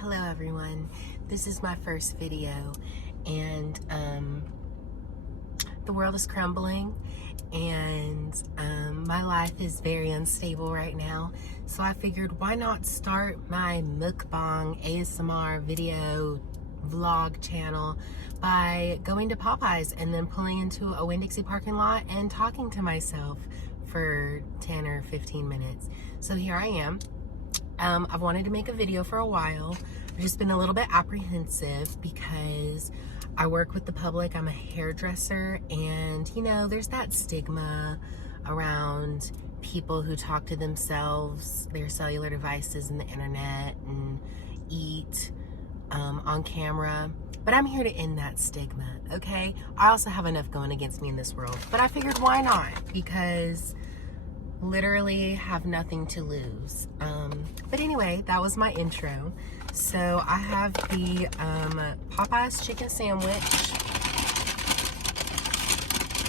Hello everyone, this is my first video and the world is crumbling and my life is very unstable right now, so I figured why not start my mukbang ASMR video vlog channel by going to Popeyes and then pulling into a Winn-Dixie parking lot and talking to myself for 10 or 15 minutes. So here I am. I've wanted to make a video for a while. I've just been a little bit apprehensive because I work with the public. I'm a hairdresser, and you know, there's that stigma around people who talk to themselves, their cellular devices and the internet, and eat on camera. But I'm here to end that stigma, okay? I also have enough going against me in this world, but I figured why not? Because literally have nothing to lose. But anyway, that was my intro. So I have the Popeyes chicken sandwich.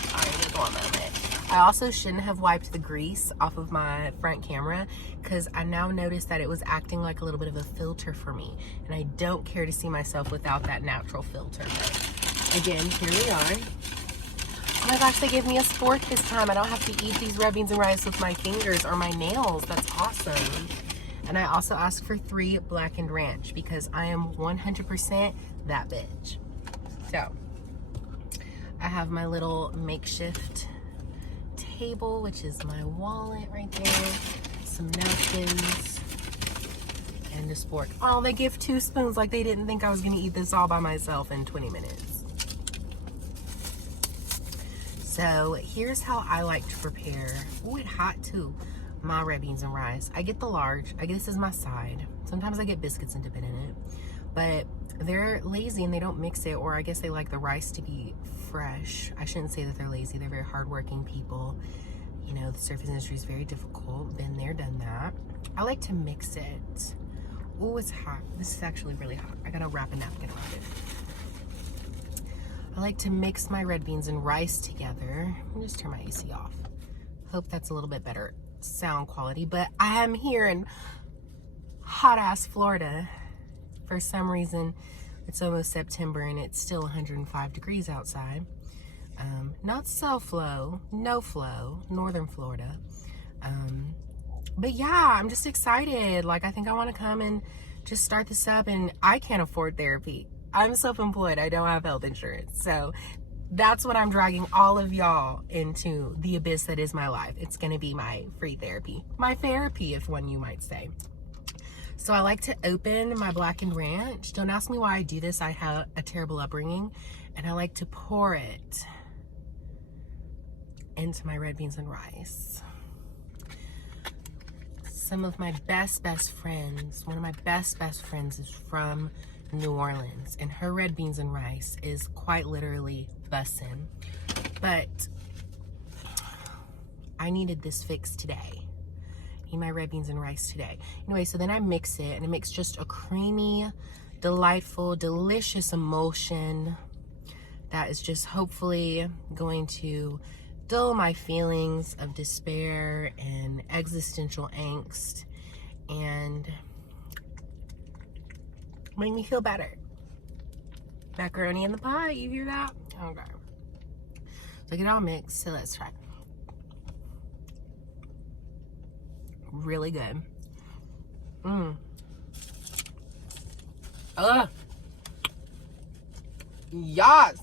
Sorry, just one moment. I also shouldn't have wiped the grease off of my front camera because I now noticed that it was acting like a little bit of a filter for me, and I don't care to see myself without that natural filter. But again, here we are. Oh my gosh, they gave me a fork this time. I don't have to eat these red beans and rice with my fingers or my nails. That's awesome. And I also asked for 3 blackened ranch because I am 100% that bitch. So, I have my little makeshift table, which is my wallet right there. Some napkins. And a spork. Oh, they give 2 spoons like they didn't think I was going to eat this all by myself in 20 minutes. So here's how I like to prepare. Oh, it's hot too. My red beans and rice. I get the large. I guess this is my side. Sometimes I get biscuits and dip it in it. But they're lazy and they don't mix it, or I guess they like the rice to be fresh. I shouldn't say that they're lazy. They're very hardworking people. You know, the surface industry is very difficult. Been there, done that. I like to mix it. Oh, it's hot. This is actually really hot. I gotta wrap a napkin around it. I like to mix my red beans and rice together. Let me just turn my AC off. Hope that's a little bit better sound quality, but I am here in hot ass Florida. For some reason, it's almost September and it's still 105 degrees outside. Not so no flow, northern Florida. But yeah, I'm just excited. Like, I think I want to come and just start this up, and I can't afford therapy. I'm self-employed. I don't have health insurance. So that's what I'm dragging all of y'all into the abyss that is my life. It's going to be my free therapy. My therapy, if one you might say. So I like to open my blackened ranch. Don't ask me why I do this. I have a terrible upbringing. And I like to pour it into my red beans and rice. Some of my best friends, one of my best friends is from New Orleans, and her red beans and rice is quite literally bussin'. But I needed this fix today. I need my red beans and rice today. Anyway, so then I mix it, and it makes just a creamy, delightful, delicious emulsion that is just hopefully going to dull my feelings of despair and existential angst and make me feel better. Macaroni in the pie, you hear that? Okay. So get it all mixed, so let's try. Really good. Yes!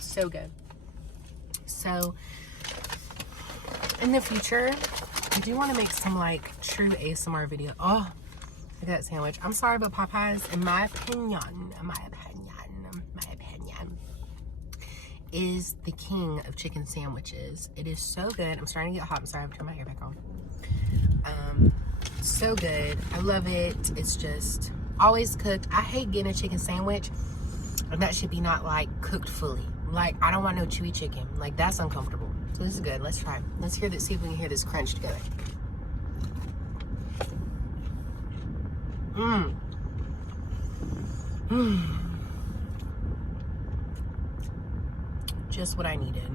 So good. So, in the future, I do want to make some like true ASMR video. Oh, look at that sandwich. I'm sorry, but Popeyes, in my opinion, is the king of chicken sandwiches. It is so good. I'm starting to get hot. I'm sorry, I have to turn my hair back on. So good. I love it. It's just always cooked. I hate getting a chicken sandwich, and that should be not like cooked fully. Like, I don't want no chewy chicken. Like, that's uncomfortable. So this is good. Let's try. Let's hear this. See if we can hear this crunch together. Just what I needed.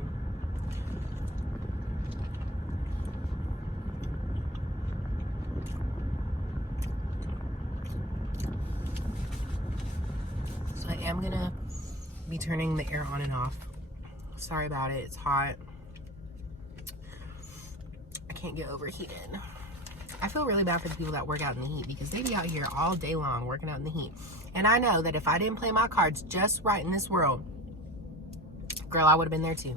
I'm gonna be turning the air on and off. Sorry about it, it's hot. I can't get overheated. I feel really bad for the people that work out in the heat because they be out here all day long working out in the heat. And I know that if I didn't play my cards just right in this world, girl, I would have been there too.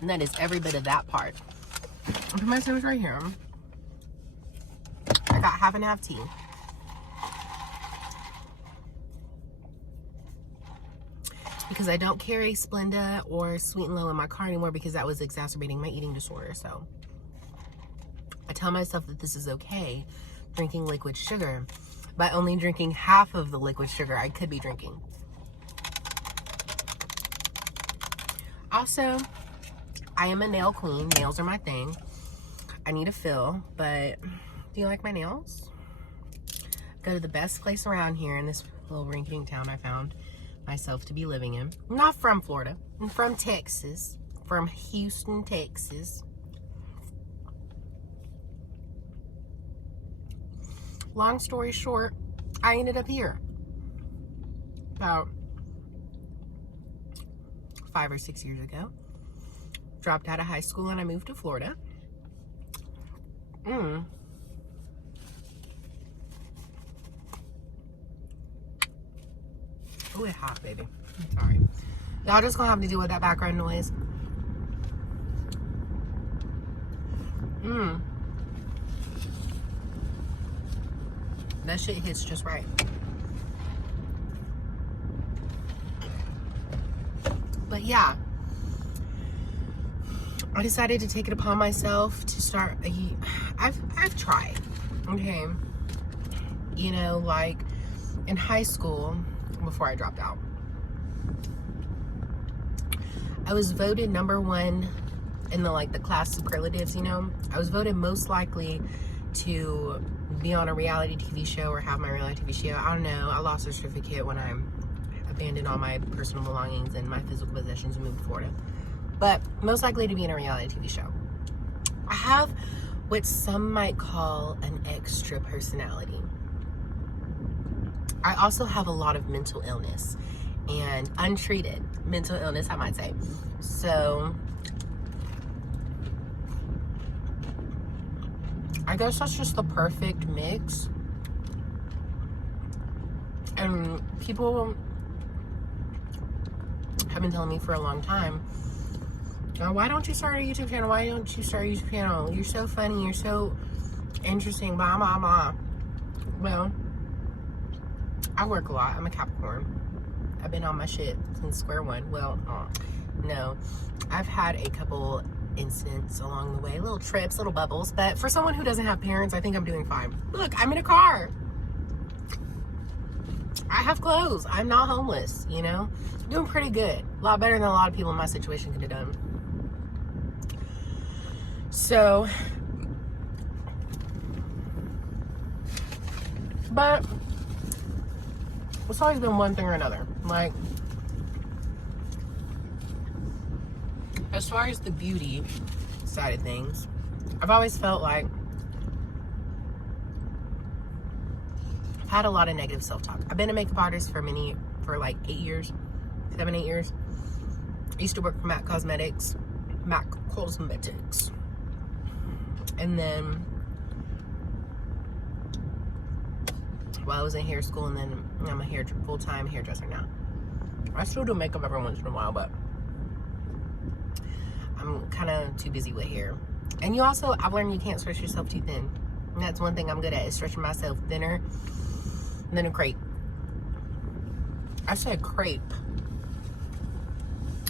And that is every bit of that part. I'll put my sandwich right here. I got half and half tea. Because I don't carry Splenda or Sweet and Low in my car anymore because that was exacerbating my eating disorder. So I tell myself that this is okay, drinking liquid sugar, by only drinking half of the liquid sugar I could be drinking. Also, I am a nail queen. Nails are my thing. I need a fill, but do you like my nails? Go to the best place around here in this little rinky-dink town I found myself to be living in. I'm not from Florida. I'm from Texas. From Houston, Texas. Long story short, I ended up here about 5 or 6 years ago. Dropped out of high school and I moved to Florida. Ooh, it's hot, baby. I'm sorry. Y'all just gonna have to deal with that background noise. That shit hits just right. But yeah, I decided to take it upon myself to start I've tried, okay? You know, like in high school, before I dropped out, I was voted #1 in the class superlatives, you know? I was voted most likely to be on a reality TV show or have my reality TV show. I don't know. I lost a certificate when I abandoned all my personal belongings and my physical possessions and moved to Florida. But most likely to be in a reality TV show. I have what some might call an extra personality. I also have a lot of mental illness and untreated mental illness, I might say. So I guess that's just the perfect mix. And people have been telling me for a long time, why don't you start a YouTube channel? Why don't you start a YouTube channel? You're so funny. You're so interesting. Blah, blah, blah. Well, I work a lot. I'm a Capricorn. I've been on my shit since square one. Well, no. I've had a couple incidents along the way. Little trips, little bubbles. But for someone who doesn't have parents, I think I'm doing fine. Look, I'm in a car. I have clothes. I'm not homeless, you know? I'm doing pretty good. A lot better than a lot of people in my situation could have done. So, but it's always been one thing or another. Like, as far as the beauty side of things, I've always felt like I've had a lot of negative self-talk. I've been a makeup artist for like 8 years, 7, 8 years. I used to work for MAC Cosmetics. And then while I was in hair school, and then I'm a full-time hairdresser now. I still do makeup every once in a while, but I'm kind of too busy with hair. And I've learned you can't stretch yourself too thin. And that's one thing I'm good at, is stretching myself thinner than a crepe. I said crepe.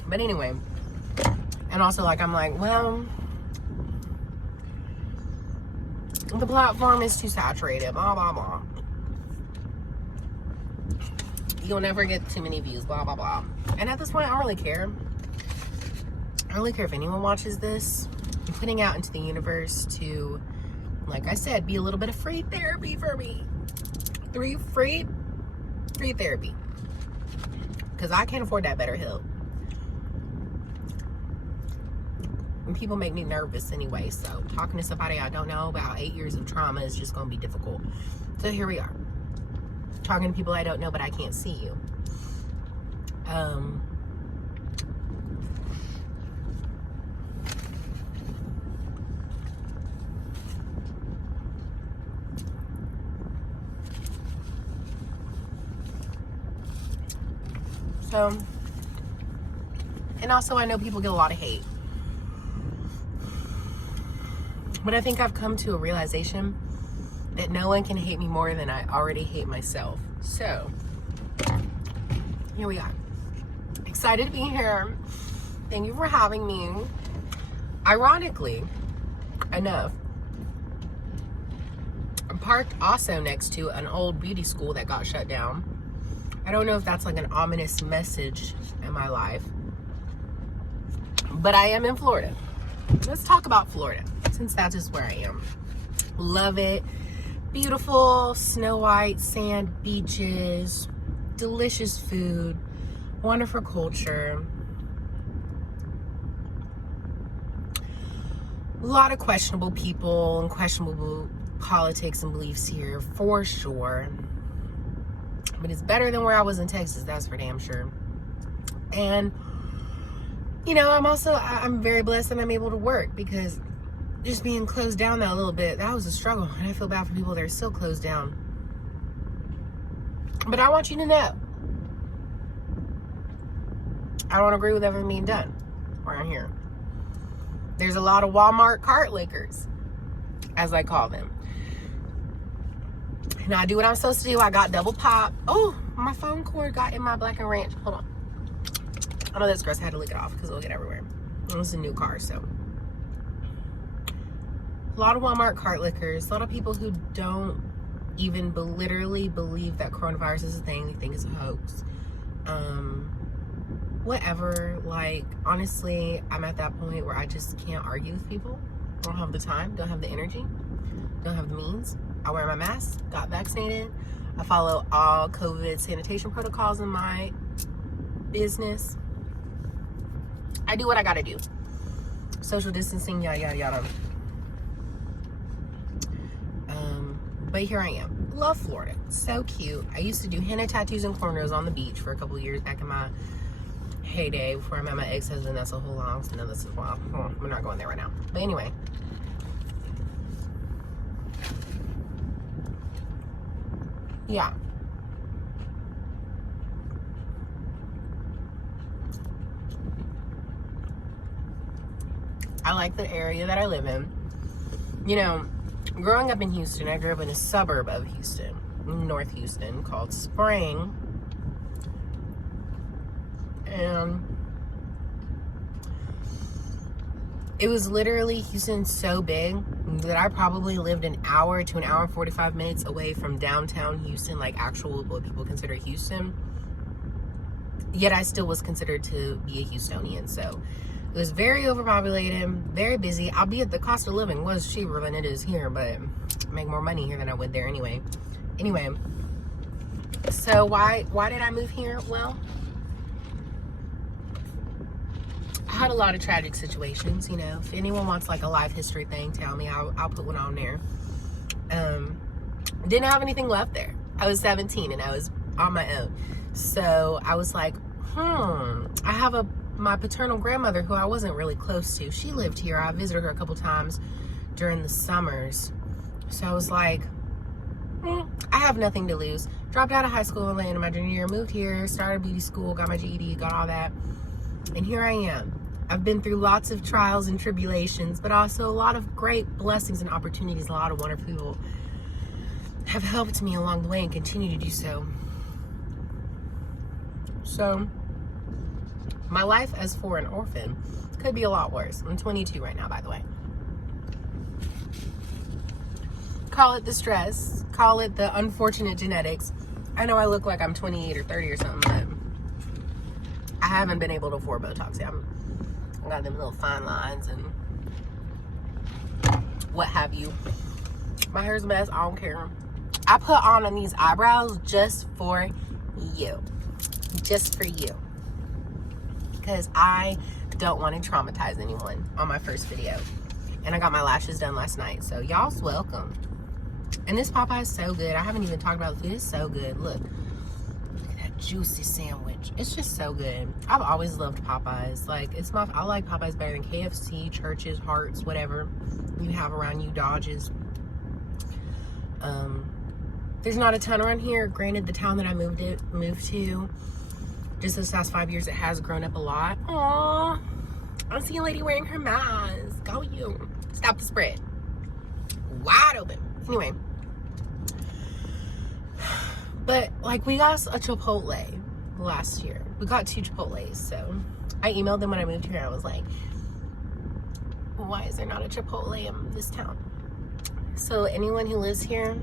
But anyway, and also I'm like, well, the platform is too saturated, blah, blah, blah. You'll never get too many views, blah, blah, blah. And at this point, I don't really care. I don't really care if anyone watches this. I'm putting out into the universe to, like I said, be a little bit of free therapy for me. Free therapy. Because I can't afford that BetterHelp. And people make me nervous anyway. So talking to somebody I don't know about 8 years of trauma is just going to be difficult. So here we are. Talking to people I don't know, but I can't see you. So, and also I know people get a lot of hate. But I think I've come to a realization that no one can hate me more than I already hate myself. So, here we are. Excited to be here. Thank you for having me. Ironically enough, I'm parked also next to an old beauty school that got shut down. I don't know if that's like an ominous message in my life, but I am in Florida. Let's talk about Florida, since that's just where I am. Love it. Beautiful, snow white sand beaches, delicious food, wonderful culture. A lot of questionable people and questionable politics and beliefs here, for sure. But it's better than where I was in Texas, that's for damn sure. And, you know, I'm very blessed that I'm able to work, because just being closed down that a little bit, that was a struggle. And I feel bad for people that are still closed down. But I want you to know, I don't agree with everything being done around here. There's a lot of Walmart cart lickers, as I call them. And I do what I'm supposed to do. I got double pop. Oh, my phone cord got in my Black and Ranch. Hold on. I know that's gross. I had to lick it off because it'll get everywhere. It was a new car, so. A lot of Walmart cart lickers. A lot of people who don't even literally believe that coronavirus is a thing. They think it's a hoax. Whatever. Like, honestly, I'm at that point where I just can't argue with people. Don't have the time. Don't have the energy. Don't have the means. I wear my mask, got vaccinated. I follow all COVID sanitation protocols in my business. I do what I gotta do. Social distancing, yada, yada, yada. But here I am. Love Florida. So cute. I used to do henna tattoos and cornrows on the beach for a couple of years back in my heyday before I met my ex-husband. That's a whole long, so no, this is wild. We're not going there right now. But anyway. Yeah. I like the area that I live in. You know, growing up in Houston, I grew up in a suburb of Houston, North Houston, called Spring. And it was literally, Houston's so big that I probably lived an hour to an hour and 45 minutes away from downtown Houston, like actual what people consider Houston. Yet I still was considered to be a Houstonian. So it was very overpopulated, very busy, albeit the cost of living was cheaper than it is here, but I make more money here than I would there anyway. Anyway, so why did I move here? Well, I had a lot of tragic situations, you know. If anyone wants like a life history thing, tell me. I'll put one on there. Didn't have anything left there. I was 17 and I was on my own. So I was like, I have my paternal grandmother who I wasn't really close to. She lived here. I visited her a couple times during the summers. So I was like, I have nothing to lose. Dropped out of high school in my junior year, moved here, started beauty school, got my GED, got all that. And here I am. I've been through lots of trials and tribulations, but also a lot of great blessings and opportunities. A lot of wonderful people have helped me along the way and continue to do so. So, my life as for an orphan could be a lot worse. I'm 22 right now, by the way. Call it the stress. Call it the unfortunate genetics. I know I look like I'm 28 or 30 or something, but I haven't been able to afford Botox yet. I got them little fine lines and what have you. My hair's a mess. I don't care. I put on these eyebrows just for you. Just for you. Because I don't want to traumatize anyone on my first video. And I got my lashes done last night, so y'all's welcome. And this Popeye is so good. I haven't even talked about the food. It's so good. Look at that juicy sandwich. It's just so good. I've always loved Popeyes. Like, I like Popeyes better than KFC, Church's, Hearts, whatever you have around you, Dodges. There's not a ton around here. Granted, the town that I moved to, just this last 5 years, it has grown up a lot. Aww. I see a lady wearing her mask. Go you. Stop the spread. Wide open. Anyway. But, like, we got a Chipotle last year. We got 2 Chipotles, so I emailed them when I moved here. I was like, why is there not a Chipotle in this town? So, anyone who lives here,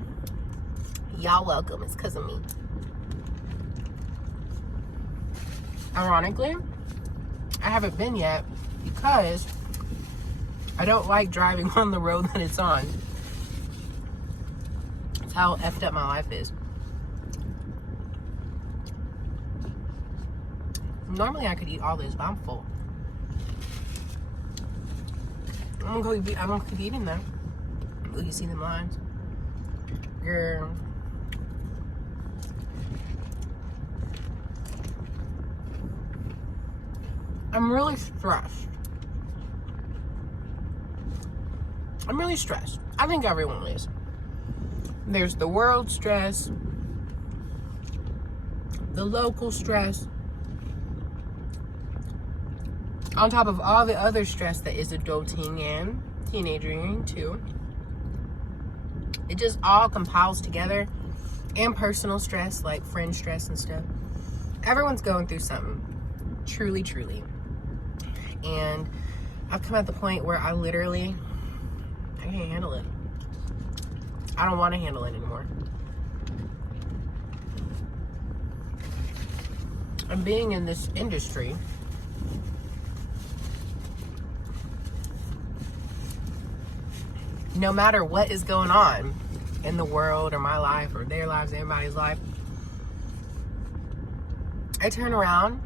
y'all welcome. It's because of me. Ironically, I haven't been yet because I don't like driving on the road that it's on. That's how effed up my life is. Normally I could eat all this, but I'm full. I'm gonna keep eating though. Oh, you see the lines? Girl. I'm really stressed. I'm really stressed. I think everyone is. There's the world stress, the local stress, on top of all the other stress that is adulting and teenagering too. It just all compiles together, and personal stress, like friend stress and stuff. Everyone's going through something. Truly, truly. And I've come at the point where I can't handle it. I don't want to handle it anymore. And being in this industry, no matter what is going on in the world or my life or their lives, everybody's life, I turn around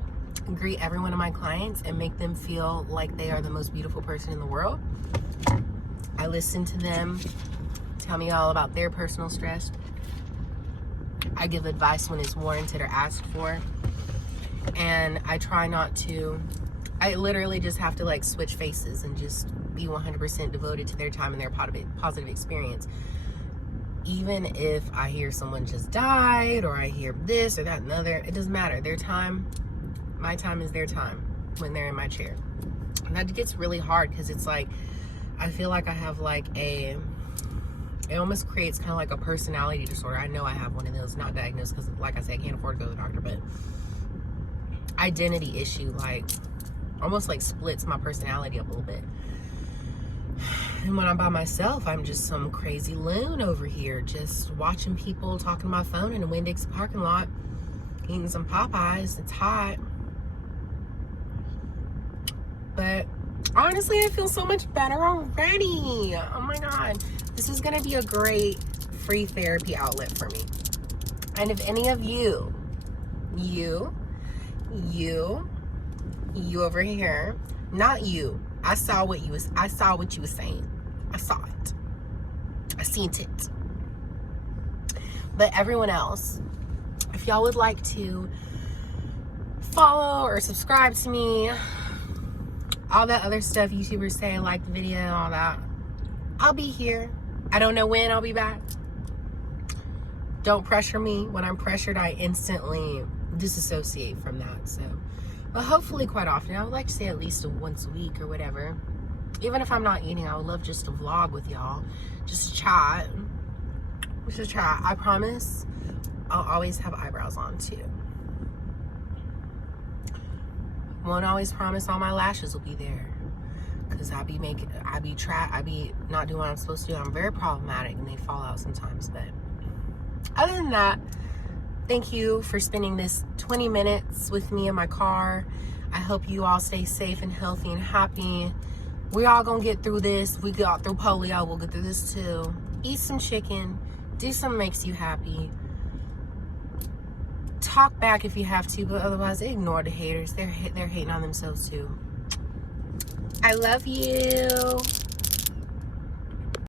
and greet every one of my clients and make them feel like they are the most beautiful person in the world. I listen to them, tell me all about their personal stress. I give advice when it's warranted or asked for. And I try not to, I literally just have to like switch faces and just be 100% devoted to their time and their positive experience. Even if I hear someone just died or I hear this or that and the other, it doesn't matter. Their time, my time is their time when they're in my chair. And that gets really hard because it's like, I feel like I have like it almost creates kind of like a personality disorder. I know I have one of those, not diagnosed because like I said, I can't afford to go to the doctor, but identity issue, like almost like splits my personality up a little bit. And when I'm by myself, I'm just some crazy loon over here, just watching people, talking to my phone in a Winn-Dixie parking lot, eating some Popeyes. It's hot. But honestly, I feel so much better already. Oh my God. This is gonna be a great free therapy outlet for me. And if any of you over here, not you, I saw what you was saying. I saw it. I seen it. But everyone else, if y'all would like to follow or subscribe to me, all that other stuff YouTubers say, like the video, all that, I'll be here. I don't know when I'll be back. Don't pressure me. When I'm pressured, I instantly disassociate from that. So, but hopefully quite often. I would like to say at least once a week or whatever. Even if I'm not eating, I would love just to vlog with y'all. Just to chat. Just to chat. I promise I'll always have eyebrows on too. Won't always promise all my lashes will be there. Cause I be not doing what I'm supposed to do. I'm very problematic and they fall out sometimes. But other than that, thank you for spending this 20 minutes with me in my car. I hope you all stay safe and healthy and happy. We all gonna get through this. We got through polio, we'll get through this too. Eat some chicken, do something makes you happy. Talk back if you have to, but otherwise ignore the haters. They're hating on themselves too. I love you.